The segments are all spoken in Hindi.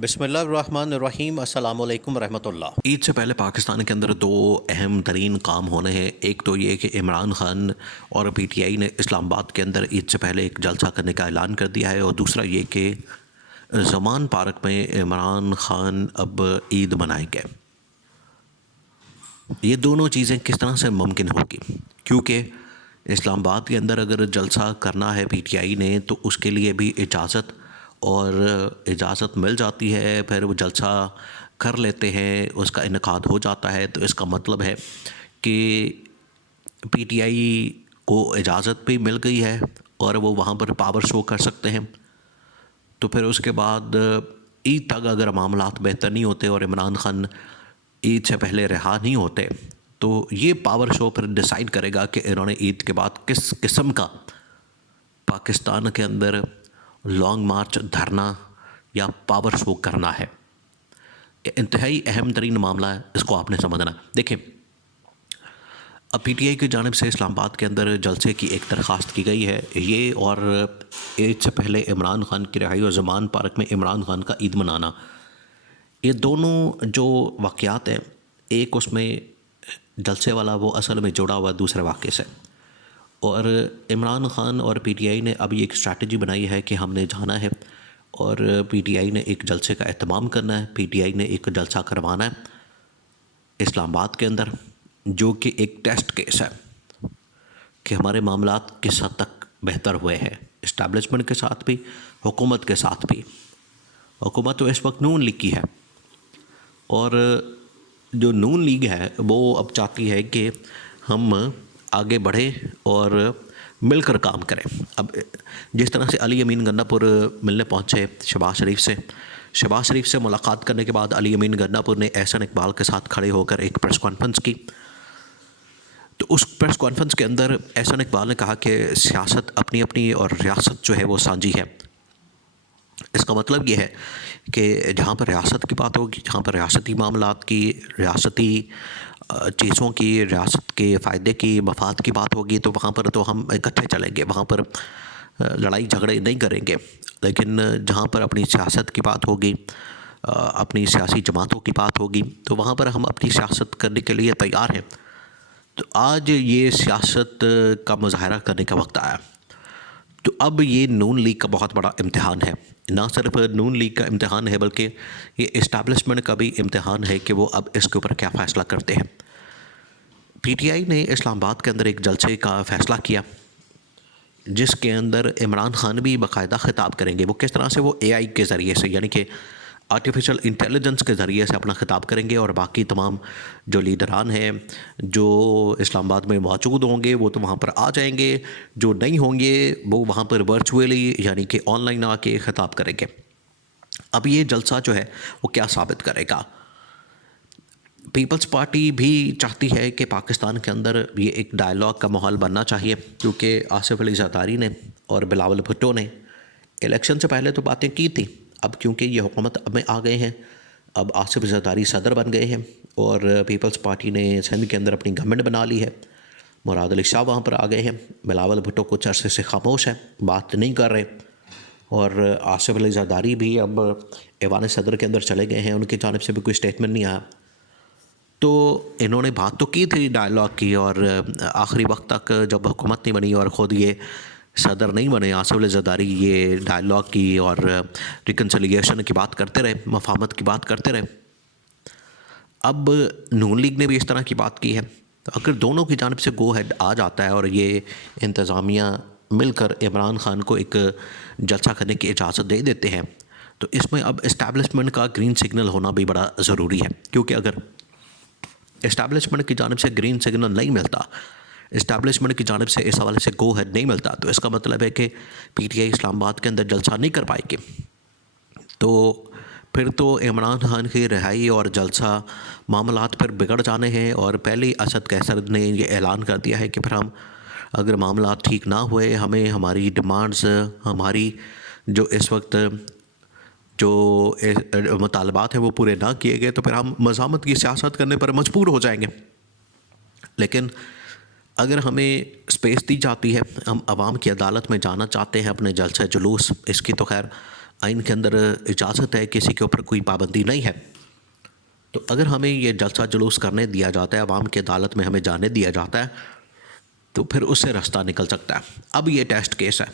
बिस्मिल्लाहिर्रहमानिर्रहीम अस्सलाम वालेकुम रहमतुल्लाह। ईद से पहले पाकिस्तान के अंदर दो अहम तरीन काम होने हैं। एक तो ये कि इमरान खान और पीटीआई ने इस्लामाबाद के अंदर ईद से पहले एक जलसा करने का ऐलान कर दिया है, और दूसरा ये कि ज़मान पार्क में इमरान खान अब ईद मनाएंगे। ये दोनों चीज़ें किस तरह से मुमकिन होगी, क्योंकि इस्लामाबाद के अंदर अगर जलसा करना है पीटीआई ने तो उसके लिए भी इजाज़त मिल जाती है, फिर वो जलसा कर लेते हैं, उसका इनेकाद हो जाता है। तो इसका मतलब है कि पीटीआई को इजाज़त भी मिल गई है और वो वहाँ पर पावर शो कर सकते हैं। तो फिर उसके बाद ईद तक अगर मामलात बेहतर नहीं होते और इमरान खान ईद से पहले रिहा नहीं होते, तो ये पावर शो फिर डिसाइड करेगा कि इन्होंने ईद के बाद किस किस्म का पाकिस्तान के अंदर लॉन्ग मार्च, धरना या पावर शो करना है। ये इंतहाई अहम तरीन मामला है, इसको आपने समझना। देखिए, अब पीटीआई की जानिब से इस्लामाबाद के अंदर जलसे की एक दरख्वास्त की गई है। ये और ईद से पहले इमरान खान की रिहाई और ज़मान पार्क में इमरान खान का ईद मनाना, ये दोनों जो वाक़यात हैं, एक उसमें जलसे वाला वो असल में जुड़ा हुआ दूसरे वाक़े से। और इमरान खान और पीटीआई ने अभी एक स्ट्रैटेजी बनाई है कि हमने जाना है और पीटीआई ने एक जलसे का एहतमाम करना है, पीटीआई ने एक जलसा करवाना है इस्लामाबाद के अंदर, जो कि एक टेस्ट केस है कि हमारे मामलात किस हद तक बेहतर हुए हैं, इस्टेब्लिशमेंट के साथ भी, हुकूमत के साथ भी। हुकूमत तो इस वक्त नून लीग की है, और जो नून लीग है वो अब चाहती है कि हम आगे बढ़े और मिलकर काम करें। अब जिस तरह से अली अमीन गन्नापुर मिलने पहुँचे शहबाज शरीफ से मुलाकात करने के बाद अली अमीन गन्नापुर ने एहसन इकबाल के साथ खड़े होकर एक प्रेस कॉन्फ्रेंस की। तो उस प्रेस कॉन्फ्रेंस के अंदर एहसन इकबाल ने कहा कि सियासत अपनी अपनी और रियासत जो है वो साझी है। इसका मतलब ये है कि जहाँ पर रियासत की बात होगी, जहाँ पर रियासती मामलात की, रियासती चीज़ों की, रियासत के फ़ायदे की, मफाद की बात होगी, तो वहाँ पर तो हम इकट्ठे चलेंगे, वहाँ पर लड़ाई झगड़े नहीं करेंगे। लेकिन जहाँ पर अपनी सियासत की बात होगी, अपनी सियासी जमातों की बात होगी, तो वहाँ पर हम अपनी सियासत करने के लिए तैयार हैं। तो आज ये सियासत का मुजाहरा करने का वक्त आया। तो अब ये नून लीग का बहुत बड़ा इम्तिहान है। ना सिर्फ नून लीग का इम्तिहान है, बल्कि ये इस्टेब्लिशमेंट का भी इम्तिहान है कि वो अब इसके ऊपर क्या फ़ैसला करते हैं। पीटीआई ने इस्लामाबाद के अंदर एक जलसे का फ़ैसला किया, जिसके अंदर इमरान खान भी बाकायदा ख़िताब करेंगे। वो किस तरह से, वो एआई के ज़रिए से, यानी कि आर्टिफिशियल इंटेलिजेंस के ज़रिए से अपना ख़िताब करेंगे, और बाकी तमाम जो लीडरान हैं जो इस्लामाबाद में मौजूद होंगे वो तो वहाँ पर आ जाएंगे, जो नहीं होंगे वो वहाँ पर वर्चुअली यानी कि ऑनलाइन आके ख़िताब करेंगे। अब ये जलसा जो है वो क्या साबित करेगा? पीपल्स पार्टी भी चाहती है कि पाकिस्तान के अंदर ये एक डायलॉग का माहौल बनना चाहिए, क्योंकि आसिफ अली ज़रदारी ने और बिलावल भुट्टो ने इलेक्शन से पहले तो बातें की थी। अब क्योंकि ये हुकूमत में आ गए हैं, अब आसिफ ज़रदारी सदर बन गए हैं और पीपल्स पार्टी ने सिंध के अंदर अपनी गवर्नमेंट बना ली है, मुराद अली शाह वहाँ पर आ गए हैं, बिलावल भुट्टो कुछ अरसे से खामोश है, बात नहीं कर रहे, और आसिफ अली ज़रदारी भी अब ऐवान सदर के अंदर चले गए हैं, उनकी जानिब से भी कोई स्टेटमेंट नहीं आया। तो इन्होंने बात तो की थी डायलॉग की, और आखिरी वक्त तक जब हुकूमत नहीं बनी और ख़ुद ये सदर नहीं बने आसिफ अली ज़रदारी, ये डायलॉग की और रिकन्सिलिएशन की बात करते रहे, मफाहमत की बात करते रहे। अब नून लीग ने भी इस तरह की बात की है। तो अगर दोनों की जानिब से गो हेड आ जाता है और ये इंतज़ामिया मिलकर इमरान खान को एक जलसा करने की इजाज़त दे देते हैं, तो इसमें अब इस्टेब्लिशमेंट का ग्रीन सिग्नल होना भी बड़ा ज़रूरी है। क्योंकि अगर इस्टेब्लिशमेंट की जानिब से ग्रीन सिग्नल नहीं मिलता, इस्टेब्लिशमेंट की जानिब से इस हवाले से गो हेड नहीं मिलता, तो इसका मतलब है कि पीटीआई इस्लामाबाद के अंदर जलसा नहीं कर पाएगी। तो फिर तो इमरान खान की रिहाई और जलसा मामलात फिर बिगड़ जाने हैं। और पहले ही असद कैसर ने ये ऐलान कर दिया है कि फिर हम, अगर मामलात ठीक ना हुए, हमें हमारी डिमांड्स, हमारी जो इस वक्त जो मुतालबात हैं वो पूरे ना किए गए, तो फिर हम मज़ामत की सियासत करने पर मजबूर हो जाएंगे। लेकिन अगर हमें स्पेस दी जाती है, हम आवाम की अदालत में जाना चाहते हैं अपने जलसे जुलूस, इसकी तो खैर आइन के अंदर इजाज़त है, किसी के ऊपर कोई पाबंदी नहीं है। तो अगर हमें ये जलसा जुलूस करने दिया जाता है, अवाम की अदालत में हमें जाने दिया जाता है, तो फिर उससे रास्ता निकल सकता है। अब ये टेस्ट केस है।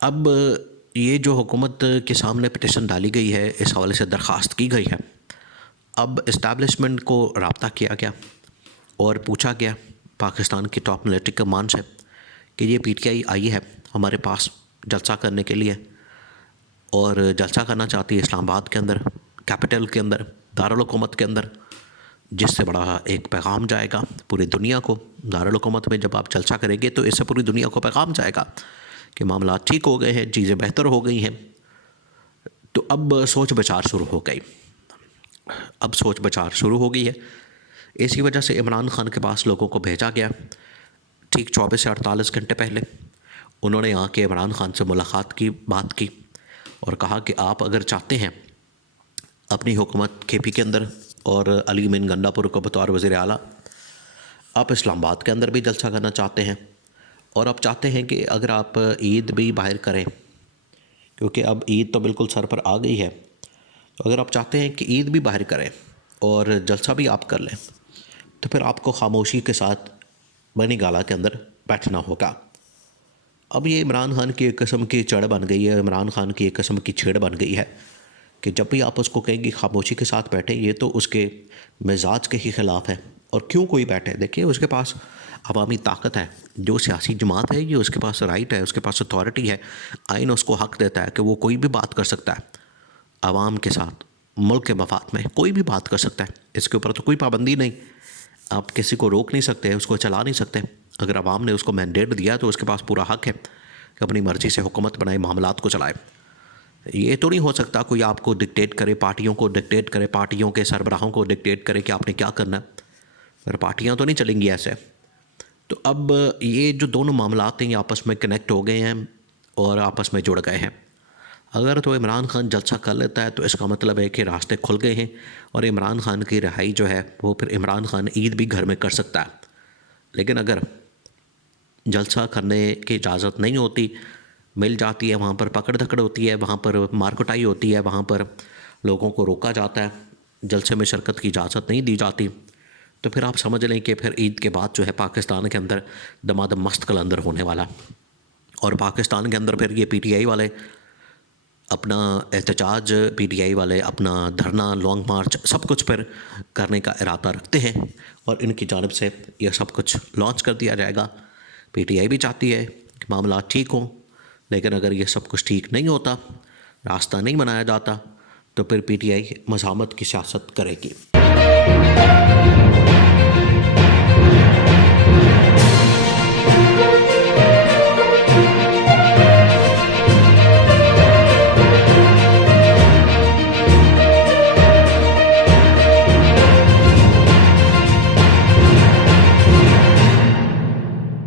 अब ये जो हुकूमत के सामने पिटिशन डाली गई है, इस हवाले से दरख्वास्त की गई है। अब इस्टेब्लिशमेंट को रब्ता किया गया और पूछा गया पाकिस्तान की टॉप मिलिट्री कमान से कि ये PTI आई है हमारे पास जलसा करने के लिए और जलसा करना चाहती है इस्लामाबाद के अंदर, कैपिटल के अंदर, दारुल हुकूमत के अंदर, जिससे बड़ा एक पैगाम जाएगा पूरी दुनिया को। दारुल हुकूमत में जब आप जलसा करेंगे तो इससे पूरी दुनिया को पैगाम जाएगा कि मामला ठीक हो गए हैं, चीज़ें बेहतर हो गई हैं। तो अब सोच विचार शुरू हो गई। अब सोच विचार शुरू हो गई है। इसी वजह से इमरान खान के पास लोगों को भेजा गया। ठीक 24 से 48 घंटे पहले उन्होंने आके इमरान खान से मुलाकात की, बात की और कहा कि आप अगर चाहते हैं अपनी हुकूमत KP के अंदर और अली मिन गंडापुर को बतौर वज़ीर आला, आप इस्लामाबाद के अंदर भी जलसा करना चाहते हैं और आप चाहते हैं कि अगर आप ईद भी बाहर करें, क्योंकि अब ईद तो बिल्कुल सर पर आ गई है, तो अगर आप चाहते हैं कि ईद भी बाहर करें और जलसा भी आप कर लें, तो फिर आपको खामोशी के साथ बनी गाला के अंदर बैठना होगा। अब ये इमरान खान की एक किस्म की चढ़ बन गई है, इमरान खान की एक किस्म की छेड़ बन गई है कि जब भी आप उसको कहेंगे खामोशी के साथ बैठे, ये तो उसके मिजाज के ही ख़िलाफ़ है। और क्यों कोई बैठे? देखिए, उसके पास अवामी ताकत है, जो सियासी जमात है ये उसके पास राइट है, उसके पास अथॉरिटी है। आइन उसको हक़ देता है कि वो कोई भी बात कर सकता है आवाम के साथ, मुल्क के मफाद में कोई भी बात कर सकता है। इसके ऊपर तो कोई पाबंदी नहीं, आप किसी को रोक नहीं सकते, उसको चला नहीं सकते। अगर आवाम ने उसको मैंडेट दिया तो उसके पास पूरा हक़ है कि अपनी मर्ज़ी से हुकूमत बनाए, मामलात को चलाए। ये तो नहीं हो सकता कोई आपको डिक्टेट करे, पार्टियों को डिक्टेट करे, पार्टियों के सरबराहों को डिक्टेट करे कि आपने क्या करना है। फिर पार्टियाँ तो नहीं चलेंगी ऐसे। तो अब ये जो दोनों मामलात हैं ये आपस में कनेक्ट हो गए हैं और आपस में जुड़ गए हैं। अगर तो इमरान खान जलसा कर लेता है तो इसका मतलब है कि रास्ते खुल गए हैं और इमरान खान की रिहाई जो है वो फिर इमरान खान ईद भी घर में कर सकता है। लेकिन अगर जलसा करने की इजाज़त नहीं होती, मिल जाती है, वहाँ पर पकड़ धकड़ होती है, वहाँ पर मारकुटाई होती है, वहाँ पर लोगों को रोका जाता है, जलसे में शिरकत की इजाज़त नहीं दी जाती, तो फिर आप समझ लें कि फिर ईद के बाद जो है पाकिस्तान के अंदर दमादम मस्त कलंदर होने वाला। और पाकिस्तान के अंदर फिर ये PTI वाले अपना एहतजाज, PTI वाले अपना धरना, लॉन्ग मार्च सब कुछ फिर करने का इरादा रखते हैं और इनकी जानिब से यह सब कुछ लॉन्च कर दिया जाएगा। PTI भी चाहती है कि मामला ठीक हो, लेकिन अगर ये सब कुछ ठीक नहीं होता, रास्ता नहीं बनाया जाता, तो फिर PTI मज़ामत की सियासत करेगी।